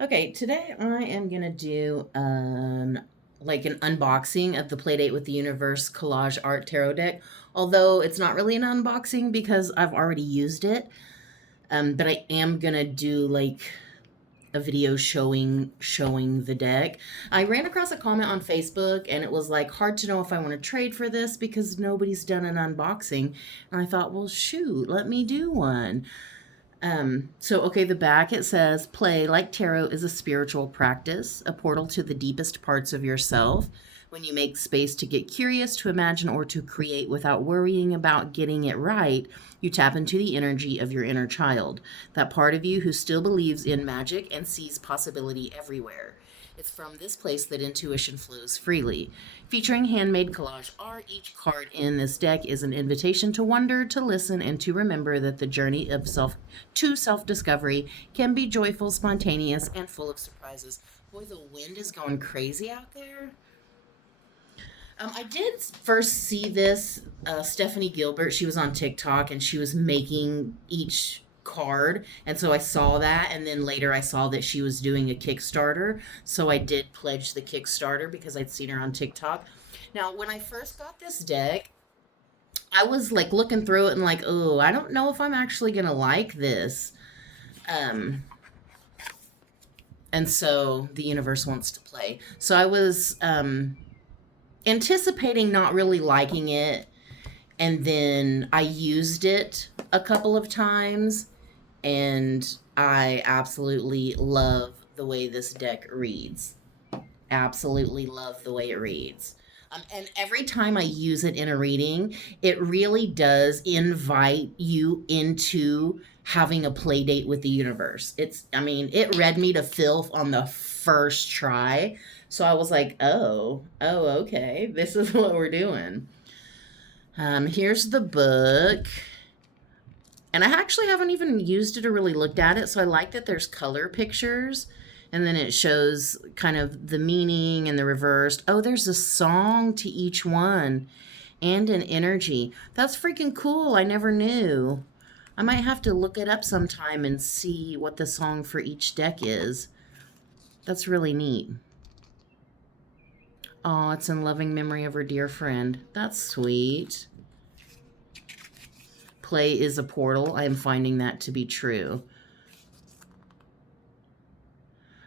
Okay, today I am gonna do like an unboxing of the Playdate with the Universe Collage Art Tarot deck. Although it's not really an unboxing because I've already used it. But I am gonna do like a video showing the deck. I ran across a comment on Facebook and it was like hard to know if I want to trade for this because nobody's done an unboxing. And I thought, well, shoot, let me do one. Okay, the back it says, play like tarot is a spiritual practice, a portal to the deepest parts of yourself. When you make space to get curious, to imagine, or to create without worrying about getting it right, you tap into the energy of your inner child, that part of you who still believes in magic and sees possibility everywhere. It's from this place that intuition flows freely. Featuring handmade collage art, each card in this deck is an invitation to wonder, to listen, and to remember that the journey of self-discovery can be joyful, spontaneous, and full of surprises. Boy, the wind is going crazy out there. I did first see this Stephanie Gilbert. She was on TikTok and she was making each card, and so I saw that, and then later I saw that she was doing a Kickstarter. So I did pledge the Kickstarter because I'd seen her on TikTok. Now, when I first got this deck, I was like looking through it and like, oh, I don't know if I'm actually gonna like this. Um, and so the universe wants to play. So I was anticipating not really liking it, and then I used it a couple of times, and I absolutely love the way this deck reads. Absolutely love the way it reads. And every time I use it in a reading, it really does invite you into having a play date with the universe. I mean, it read me to filth on the first try. So I was like, okay, this is what we're doing. Here's the book. And I actually haven't even used it or really looked at it. So I like that there's color pictures. And then it shows kind of the meaning and the reversed. Oh, there's a song to each one and an energy. That's freaking cool. I never knew. I might have to look it up sometime and see what the song for each deck is. That's really neat. Oh, it's in loving memory of her dear friend. That's sweet. Play is a portal. I am finding that to be true.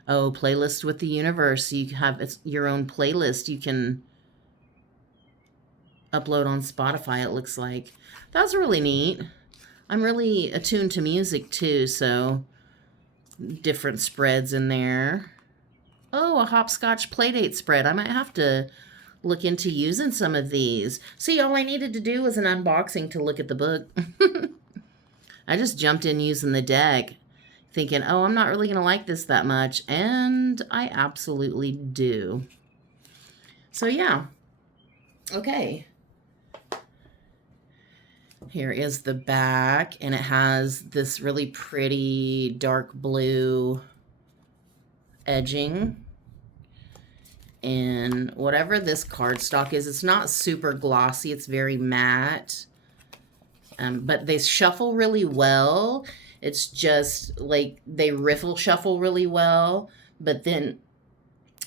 Oh, playlist with the universe. You have your own playlist you can upload on Spotify, it looks like. That's really neat. I'm really attuned to music too, so different spreads in there. Oh, a hopscotch playdate spread. I might have to look into using some of these. See, all I needed to do was an unboxing to look at the book. I just jumped in using the deck, thinking, oh, I'm not really going to like this that much. And I absolutely do. So, yeah. Okay. Here is the back, and it has this really pretty dark blue edging. And whatever this cardstock is, it's not super glossy. It's very matte. But they shuffle really well. It's just like they riffle shuffle really well. But then,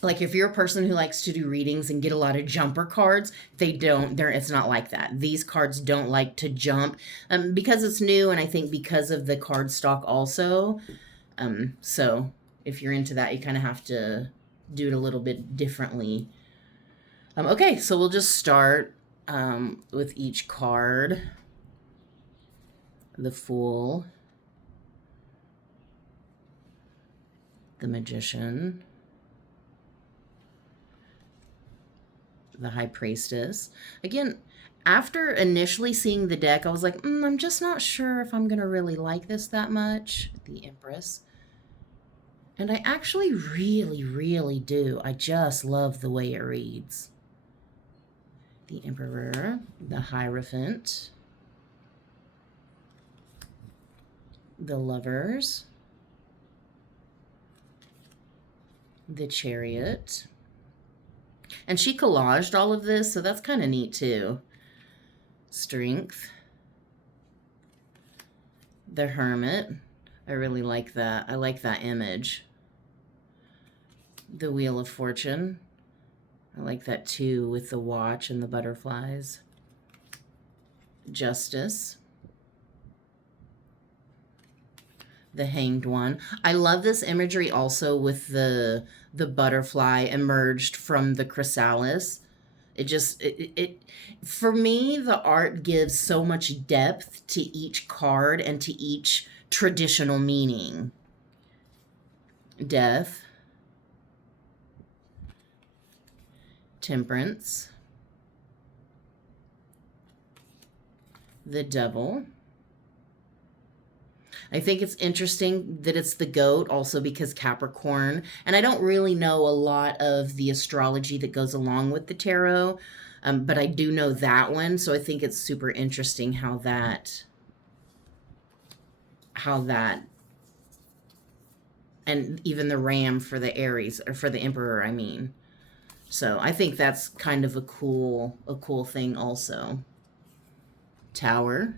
like if you're a person who likes to do readings and get a lot of jumper cards, it's not like that. These cards don't like to jump because it's new, and I think because of the cardstock also. So if you're into that, you kind of have to do it a little bit differently. Okay, so we'll just start with each card. The Fool, the Magician, the High Priestess. Again, after initially seeing the deck, I was like, I'm just not sure if I'm going to really like this that much. The Empress. And I actually really, really do. I just love the way it reads. The Emperor, the Hierophant, the Lovers, the Chariot. And she collaged all of this, so that's kind of neat too. Strength, the Hermit. I really like that. I like that image. The Wheel of Fortune. I like that too, with the watch and the butterflies. Justice. The Hanged One. I love this imagery also with the butterfly emerged from the chrysalis. It for me, the art gives so much depth to each card and to each traditional meaning. Death. Temperance. The Devil. I think it's interesting that it's the goat also because Capricorn, and I don't really know a lot of the astrology that goes along with the tarot, but I do know that one, so I think it's super interesting how that, and even the ram for the Aries, or for the Emperor, I mean. So I think that's kind of a cool thing also. Tower.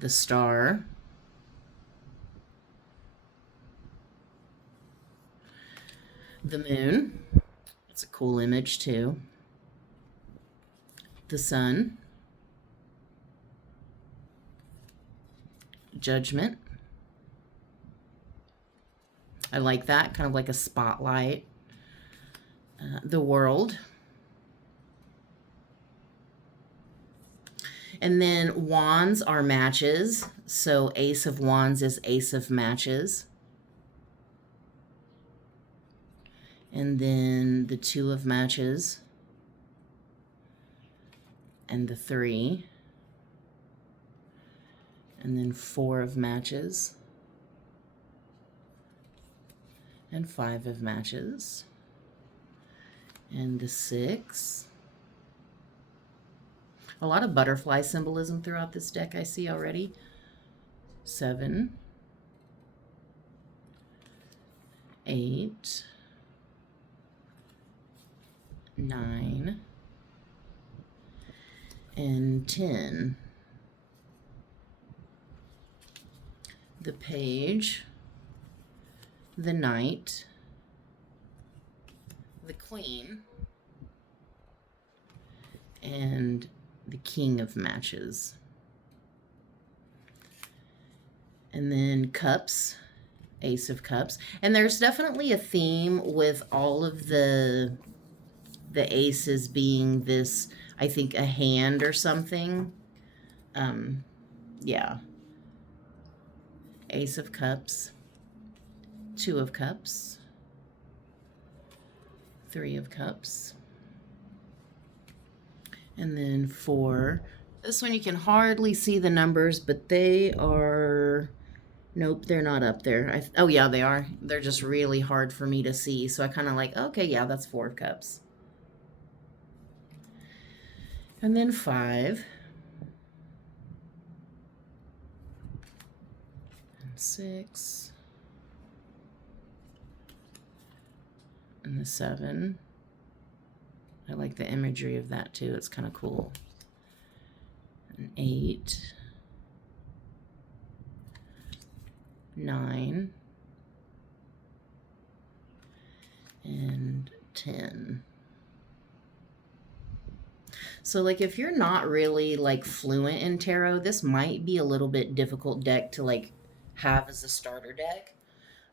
The Star. The Moon. It's a cool image too. The Sun. Judgment. I like that, kind of like a spotlight. The World. And then wands are matches. So Ace of Wands is Ace of Matches. And then the Two of Matches. And the Three. And then Four of Matches. And Five of Matches. And the Six. A lot of butterfly symbolism throughout this deck I see already. 7. 8. 9. And 10. The Page. The Knight. The Queen. And the King of Matches. And then Cups, Ace of Cups. And there's definitely a theme with all of the aces being this, I think, a hand or something. Yeah. Ace of Cups, Two of Cups, Three of Cups. And then 4. This one you can hardly see the numbers, but they are, nope, they're not up there. Oh yeah, they are. They're just really hard for me to see. So I kind of like, okay, yeah, that's 4 of Cups. And then 5. And 6. And the 7. I like the imagery of that too. It's kind of cool. And 8. 9. And 10. So like if you're not really like fluent in tarot, this might be a little bit difficult deck to like have as a starter deck.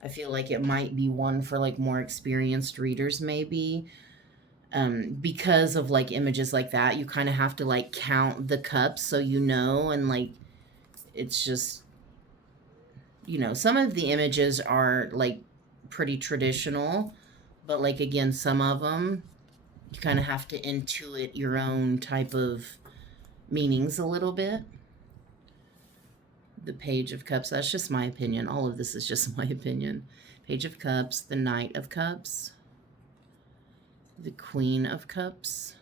I feel like it might be one for like more experienced readers maybe. Because of like images like that, you kind of have to like count the cups so you know, and like it's just, you know, some of the images are like pretty traditional, but like again, some of them you kind of have to intuit your own type of meanings a little bit. The Page of Cups, that's just my opinion. All of this is just my opinion. Page of Cups, the Knight of Cups, the Queen of Cups,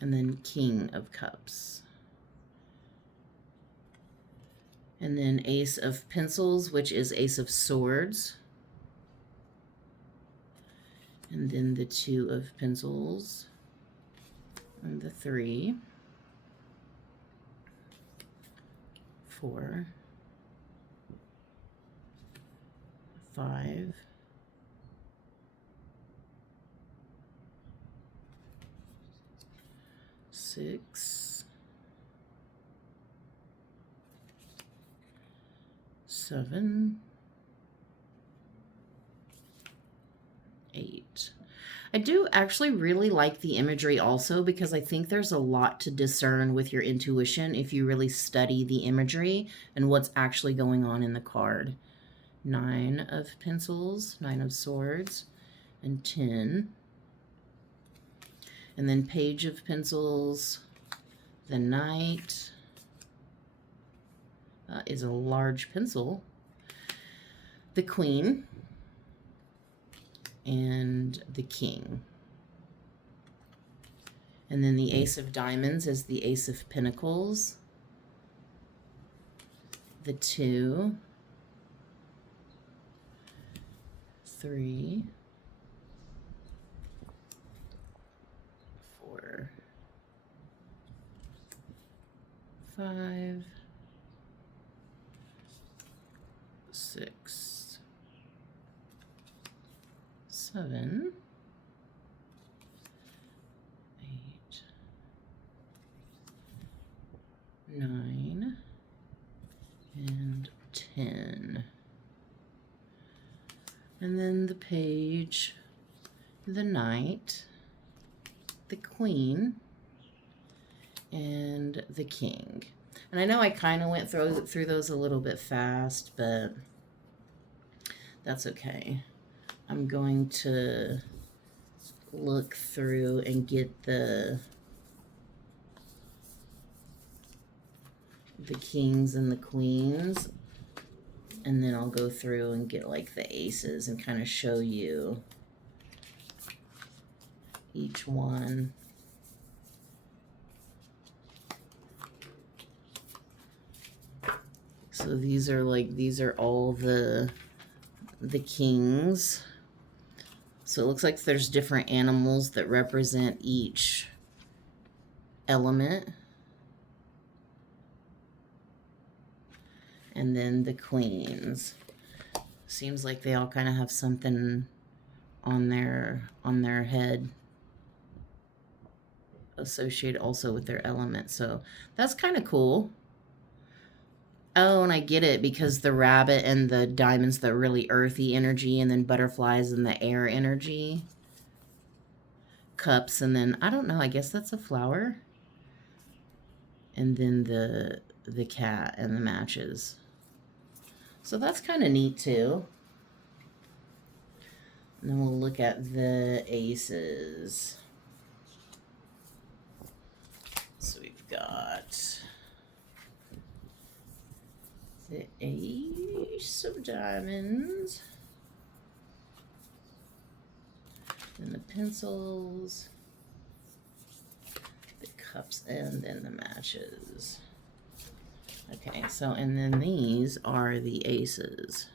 and then King of Cups. And then Ace of Pencils, which is Ace of Swords. And then the Two of Pencils, and the 3, 4, 5, 6, 7, 8. I do actually really like the imagery also because I think there's a lot to discern with your intuition if you really study the imagery and what's actually going on in the card. 9 of pencils, 9 of swords, and 10. And then page of pencils, the knight is a large pencil, the queen, and the king. And then the ace of diamonds is the ace of pentacles, the 2, 3, 4, 5, 6, 7, 8, 9, and 10. And then the page, the knight, the queen, and the king. And I know I kind of went through those a little bit fast, but that's okay. I'm going to look through and get the kings and the queens, and then I'll go through and get like the aces and kind of show you each one. So these are all the kings. So it looks like there's different animals that represent each element. And then the queens. Seems like they all kind of have something on their head associated also with their element. So that's kind of cool. Oh, and I get it because the rabbit and the diamonds, the really earthy energy, and then butterflies and the air energy. Cups, and then, I don't know, I guess that's a flower. And then the cat and the matches. So that's kind of neat too. And then we'll look at the aces. So we've got the ace of diamonds, then the pencils, the cups, and then the matches. Okay, so, and then these are the aces.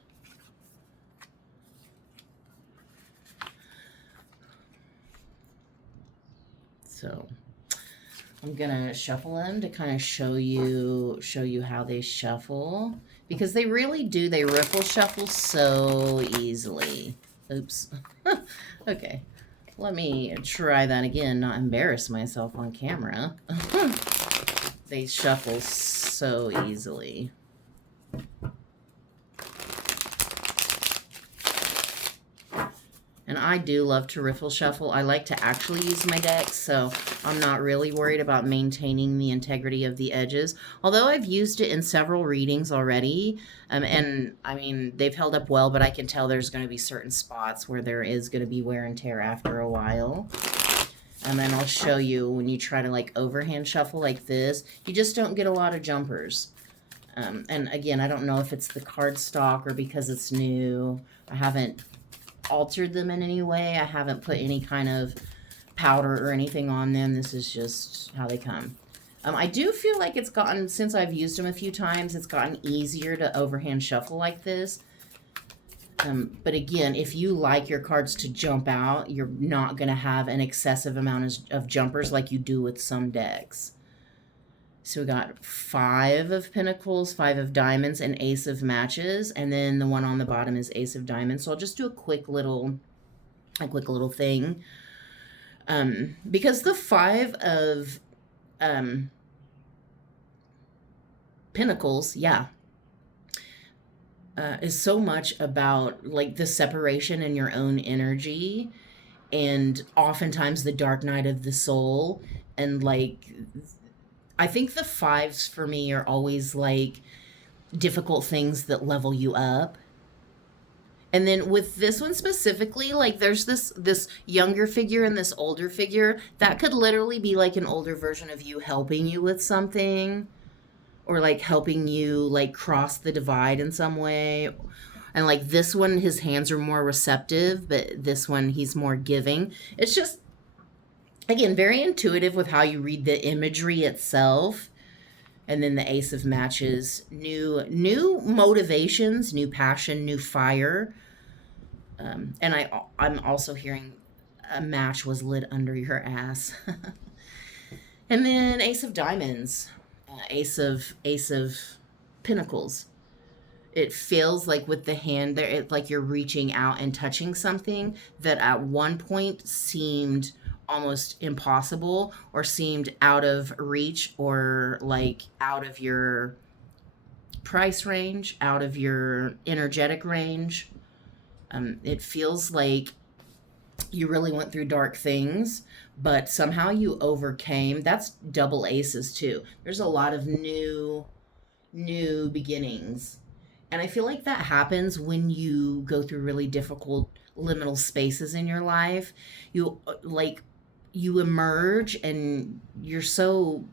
So I'm gonna shuffle them to kind of show you how they shuffle, because they really do, they riffle shuffle so easily. Oops. Okay, let me try that again, not embarrass myself on camera. They shuffle so easily. And I do love to riffle shuffle. I like to actually use my decks, so I'm not really worried about maintaining the integrity of the edges. Although I've used it in several readings already, and I mean, they've held up well, but I can tell there's going to be certain spots where there is going to be wear and tear after a while. And I'll show you when you try to like overhand shuffle like this, you just don't get a lot of jumpers. And again, I don't know if it's the card stock or because it's new. I haven't altered them in any way. I haven't put any kind of powder or anything on them. This is just how they come. I do feel like it's gotten, since I've used them a few times, it's gotten easier to overhand shuffle like this. But again, if you like your cards to jump out, you're not going to have an excessive amount of jumpers like you do with some decks. So we got 5 of Pentacles, 5 of Diamonds, and Ace of Matches. And then the one on the bottom is Ace of Diamonds. So I'll just do a quick little thing. Because the 5 of Pentacles, yeah, is so much about like the separation in your own energy, and oftentimes the dark night of the soul. And like, I think the 5s for me are always like difficult things that level you up. And then with this one specifically, like there's this younger figure and this older figure that could literally be like an older version of you helping you with something, or like helping you like cross the divide in some way. And like this one, his hands are more receptive, but this one, he's more giving. It's just, again, very intuitive with how you read the imagery itself. And then the Ace of Matches, new motivations, new passion, new fire. And I'm also hearing a match was lit under your ass. And then Ace of Diamonds, Ace of Pentacles. It feels like with the hand there, it's like you're reaching out and touching something that at one point seemed almost impossible, or seemed out of reach, or like out of your price range, out of your energetic range. It feels like you really went through dark things, but somehow you overcame. That's double aces too. There's a lot of new beginnings. And I feel like that happens when you go through really difficult liminal spaces in your life. You emerge and you're so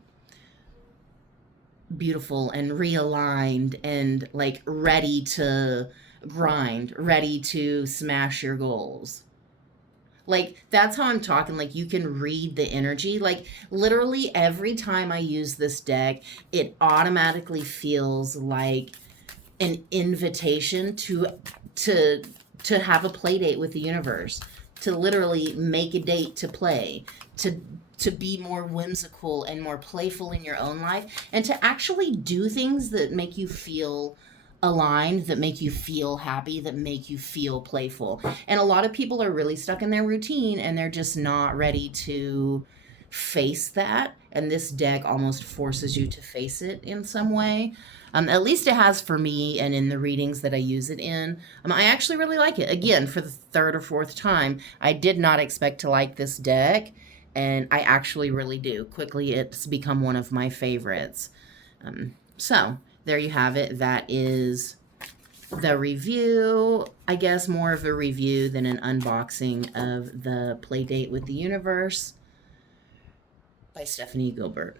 beautiful and realigned and like ready to grind, ready to smash your goals. Like that's how I'm talking. Like you can read the energy. Like literally every time I use this deck, it automatically feels like an invitation to have a play date with the universe, to literally make a date to play, to be more whimsical and more playful in your own life, and to actually do things that make you feel aligned, that make you feel happy, that make you feel playful. And a lot of people are really stuck in their routine and they're just not ready to face that. And this deck almost forces you to face it in some way. At least it has for me, and in the readings that I use it in. I actually really like it. Again, for the 3rd or 4th time, I did not expect to like this deck, and I actually really do. Quickly, it's become one of my favorites. So, there you have it. That is the review. I guess more of a review than an unboxing of the Playdate with the Universe by Stephanie Gilbert.